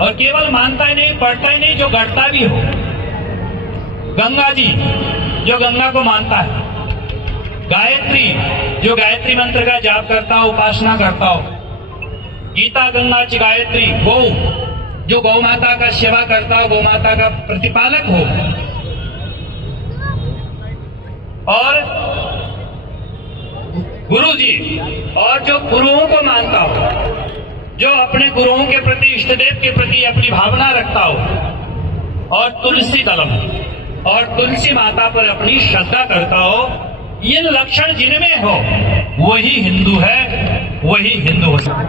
और केवल मानता ही नहीं, पढ़ता ही नहीं, जो गढ़ता भी हो। गंगा जी, जो गंगा को मानता है। गायत्री, जो गायत्री मंत्र का जाप करता हो, उपासना करता हो। गीता गंगा च गायत्री। गौ, जो गौ माता का सेवा करता हो, गौ माता का प्रतिपालक हो। और गुरु जी, और जो गुरुओं को मानता हो, जो अपने गुरुओं के प्रति, इष्ट देव के प्रति अपनी भावना रखता हो। और तुलसी कलम, और तुलसी माता पर अपनी श्रद्धा करता हो। ये लक्षण जिनमें हो वही हिंदू है, वही हिंदू हो सकता है,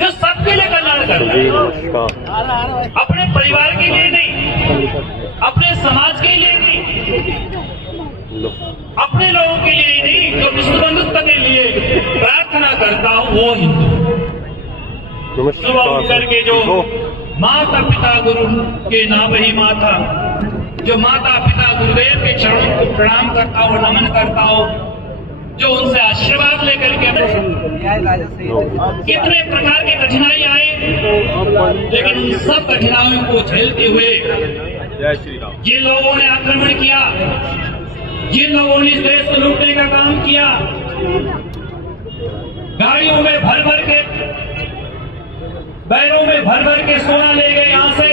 जो सबके लिए कल्याण करता है, अपने परिवार के लिए नहीं, अपने समाज के लिए नहीं, अपने लोगों के लिए ही नहीं, जो विश्व बंधुत्व के लिए प्रार्थना करता हूं वो हिंदू। सुबह उठ करके जो माता पिता गुरु के नाम ही माता, जो माता पिता गुरुदेव के चरणों को प्रणाम करता हो, नमन करता हो, जो उनसे आशीर्वाद लेकर के, कितने प्रकार की कठिनाई आए, लेकिन उन सब कठिनाइयों को झेलते हुए जिन लोगों ने आक्रमण किया, जिन लोगों ने इस देश को लूटने का काम किया, गाड़ियों में भर भर के, बैलों में भर भर के सोना ले गए यहाँ से,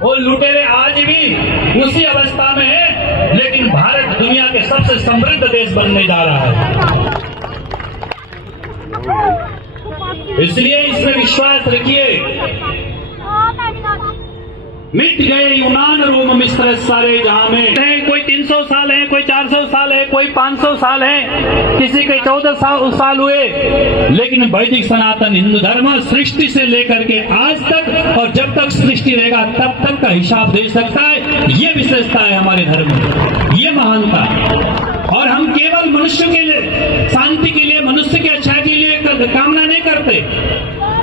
वो लुटेरे आज भी उसी अवस्था में है, लेकिन भारत दुनिया के सबसे समृद्ध देश बनने जा रहा है। इसलिए इसमें विश्वास रखिए। मिट गए यूनान रोम मिस्र सारे जहां में। कोई 300 साल है, कोई 400 साल है, कोई 500 साल है, किसी के 14 साल हुए, लेकिन वैदिक सनातन हिंदू धर्म सृष्टि से लेकर के आज तक, और जब तक सृष्टि रहेगा तब तक का हिसाब दे सकता है। ये विशेषता है हमारे धर्म में, ये महानता। और हम केवल मनुष्य के लिए, शांति के लिए, मनुष्य की अच्छाई के लिए कामना नहीं करते,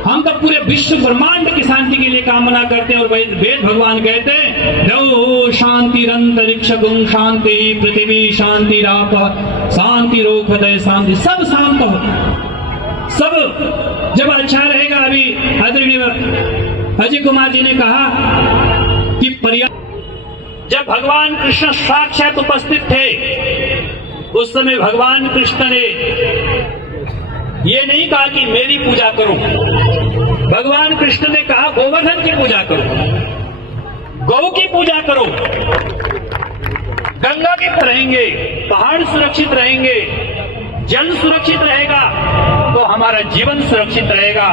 हम तो पूरे विश्व ब्रह्मांड की शांति के लिए कामना करते हैं। और वेद भगवान कहते हैं, द्यौः शांतिरंतरिक्षं शांति पृथ्वी शांतिराप शांति रोखदय शांति। सब शांत हो, सब जब अच्छा रहेगा। अभी आदरणीय अजय कुमार जी ने कहा कि जब भगवान कृष्ण साक्षात उपस्थित थे, उस समय भगवान कृष्ण ने ये नहीं कहा कि मेरी पूजा करो। भगवान कृष्ण ने कहा गोवर्धन की पूजा करो, गौ की पूजा करो। गंगा के रहेंगे, पहाड़ सुरक्षित रहेंगे, जल सुरक्षित रहेगा तो हमारा जीवन सुरक्षित रहेगा,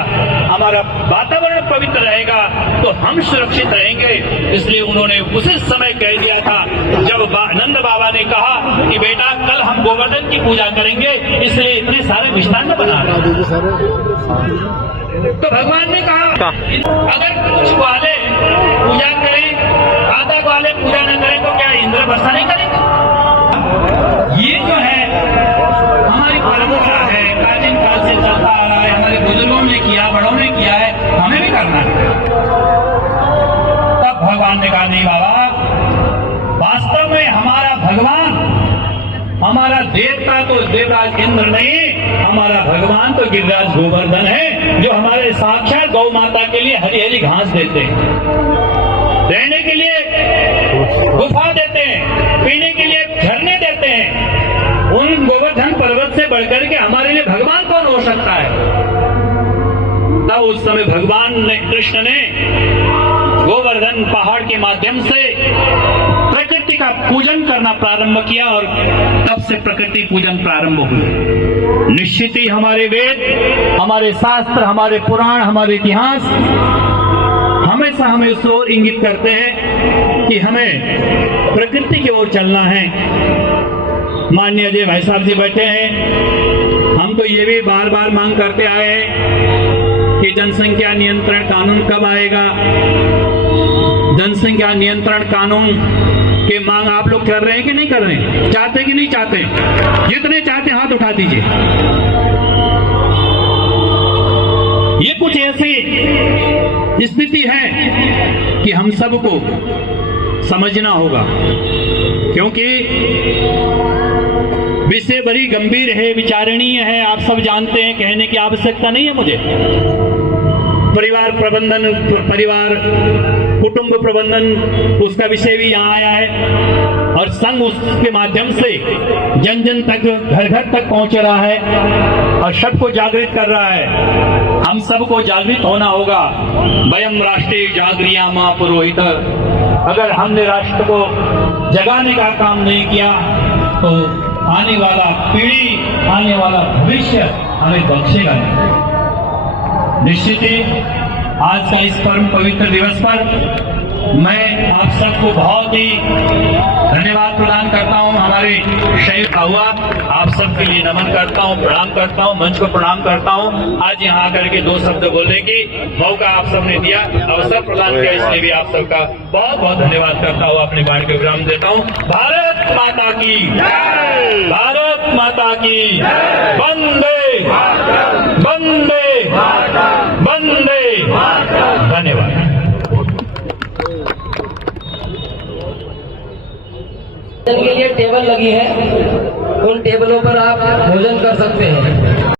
हमारा वातावरण पवित्र रहेगा तो हम सुरक्षित रहेंगे। इसलिए उन्होंने उसी समय कह दिया था जब नंद बाबा ने कहा कि बेटा कल हम गोवर्धन की पूजा करेंगे, इसलिए इतने सारे मिष्टान्न बना रहे। तो भगवान ने कहा अगर कुछ वाले पूजा करें, आधा वाले पूजा न करें तो क्या इंद्र वर्षा नहीं करेंगे? ये जो है हमारी परंपरा है, प्राचीन काल से चलता आ रहा है, हमारे बुजुर्गों ने किया, बड़ों ने किया है, हमें भी करना है। तब भगवान ने कहा नहीं बाबा, वास्तव में हमारा भगवान, हमारा देवता तो देवराज इंद्र नहीं, हमारा भगवान तो गिरिराज गोवर्धन है, जो हमारे साक्षात गौ माता के लिए हरी हरी घास देते हैं, रहने के लिए गुफा देते हैं, पीने के लिए झरने देते हैं। उन गोवर्धन पर्वत से बढ़कर के हमारे लिए भगवान कौन हो सकता है? तब उस समय भगवान ने, कृष्ण ने गोवर्धन पहाड़ के माध्यम से प्रकृति का पूजन करना प्रारंभ किया और तब से प्रकृति पूजन प्रारंभ हुआ। निश्चित ही हमारे वेद, हमारे शास्त्र, हमारे पुराण, हमारे इतिहास हमेशा हमें उस ओर इंगित करते हैं कि हमें प्रकृति की ओर चलना है। माननीय अजय भाई साहब जी बैठे हैं, हम तो ये भी बार बार मांग करते आए हैं कि जनसंख्या नियंत्रण कानून कब आएगा। जनसंख्या नियंत्रण कानून की मांग आप लोग कर रहे हैं कि नहीं कर रहे हैं? चाहते कि नहीं चाहते? जितने चाहते हाथ उठा दीजिए। ये कुछ ऐसी स्थिति है कि हम सबको समझना होगा, क्योंकि विषय बड़ी गंभीर है, विचारणीय है। आप सब जानते हैं, कहने की आवश्यकता नहीं है मुझे। परिवार कुटुंब प्रबंधन, उसका विषय भी यहाँ आया है और संघ उसके माध्यम से जन जन तक, घर घर तक पहुंच रहा है और सबको जागृत कर रहा है। हम सबको जागृत होना होगा। वयम राष्ट्रीय जागृयामा पुरोहित। अगर हमने राष्ट्र को जगाने का काम नहीं किया तो आने वाला पीढ़ी, आने वाला भविष्य हमें बख्शेगा नहीं। निश्चित ही आज का इस परम पवित्र दिवस पर मैं आप सबको बहुत ही धन्यवाद प्रदान करता हूं। हमारे शहीद हुआ आप सबके लिए नमन करता हूं, प्रणाम करता हूं, मंच को प्रणाम करता हूं। आज यहाँ आकर के 2 शब्द बोलने की मौका आप सबने दिया, अवसर प्रदान किया, इसलिए भी आप सबका बहुत बहुत धन्यवाद करता हूं। अपने बाण के विराम देता हूं। भारत माता की, भारत माता की, वंदे वंदे वंदे। धन्यवाद। के लिए टेबल लगी है, उन टेबलों पर आप भोजन कर सकते हैं।